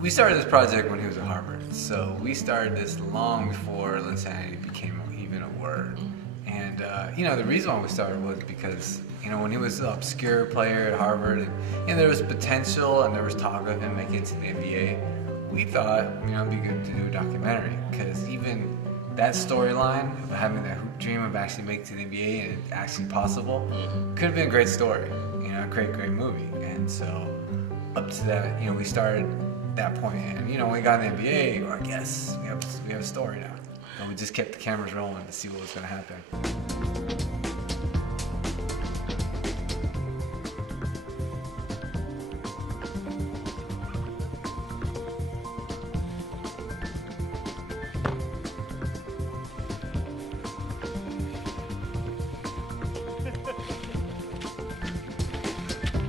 We started this project when he was at Harvard, so we started this long before Linsanity became even a word. And the reason why we started was because when he was an obscure player at Harvard, and there was potential and there was talk of him making it to the NBA, we thought it'd be good to do a documentary, because even that storyline of having that hoop dream of actually making it to the NBA and it's actually possible could have been a great story, a great movie. And so up to that, we started that point, and when we got in the NBA, I guess we have a story now. And we just kept the cameras rolling to see what was going to happen.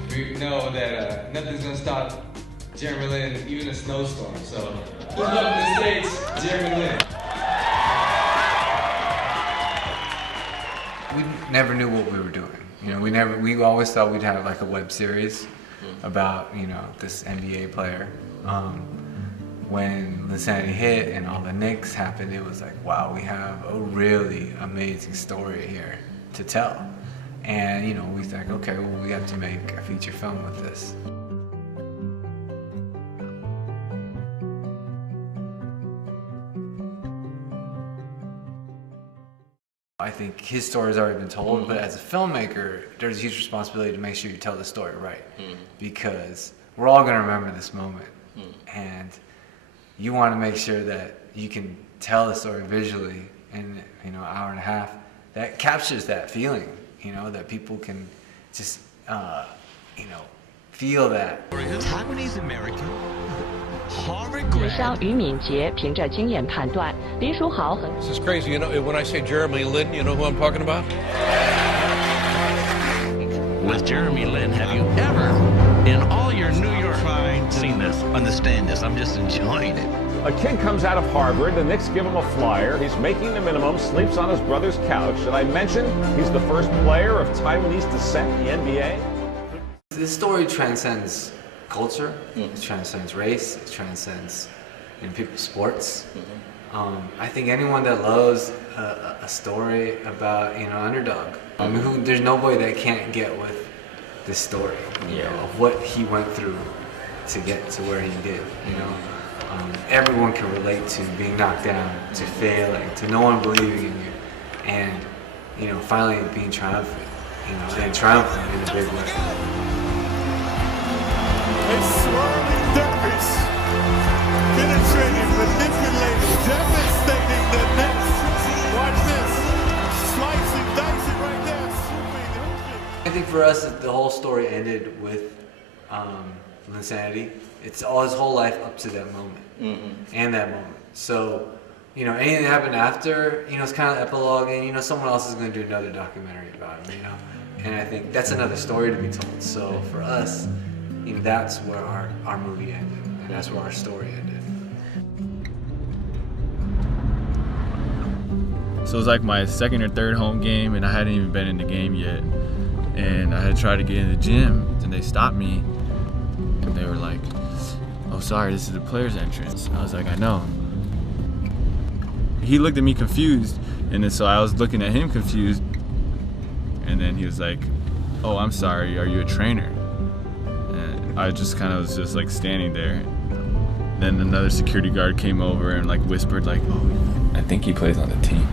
We know that nothing's gonna stop Jeremy Lin, even a snowstorm. So, good luck in the States, Jeremy Lin. We never knew what we were doing. We always thought we'd have like a web series about this NBA player. When Linsanity hit and all the Knicks happened, it was like, wow, we have a really amazing story here to tell. And we think, okay, well, we have to make a feature film with this. I think his story's already been told, but as a filmmaker, there's a huge responsibility to make sure you tell the story right, because we're all going to remember this moment, and you want to make sure that you can tell the story visually in an hour and a half that captures that feeling, that people can just feel that. Taiwanese American, Harvard 史 grad. 上于敏捷凭着经验判断，林书豪很 This is crazy. When I say Jeremy Lin, you know who I'm talking about? With Jeremy Lin, have you ever, in all your New York, seen this, understand this? I'm just enjoying it. A kid comes out of Harvard, the Knicks give him a flyer, he's making the minimum, sleeps on his brother's couch. Did I mention he's the first player of Taiwanese descent in the NBA? This story transcends culture, it transcends race, it transcends people's sports. I think anyone that loves a story about underdog, there's nobody that can't get with this story, of what he went through to get to where he did. Everyone can relate to being knocked down, to failing, to no one believing in you, and finally being triumphant, and triumphant in a big way. A swirling dervish, penetrating, manipulating, devastating the Knicks. Watch this, slicing, dicing right there, swooping, hooping. I think for us, the whole story ended with Linsanity. It's all his whole life up to that moment, and that moment. So, anything that happened after, it's kind of epilogue, and someone else is going to do another documentary about him, And I think that's another story to be told. So for us, that's where our movie ended, and that's where our story ended. So it was like my second or third home game, and I hadn't even been in the game yet. And I had tried to get in the gym, and they stopped me, and they were like, "Oh, sorry, this is the player's entrance." I was like, "I know." He looked at me confused, and then so I was looking at him confused, and then he was like, "Oh, I'm sorry, are you a trainer?" And I just kind of was just like standing there. Then another security guard came over and like whispered like, "Oh, I think he plays on the team."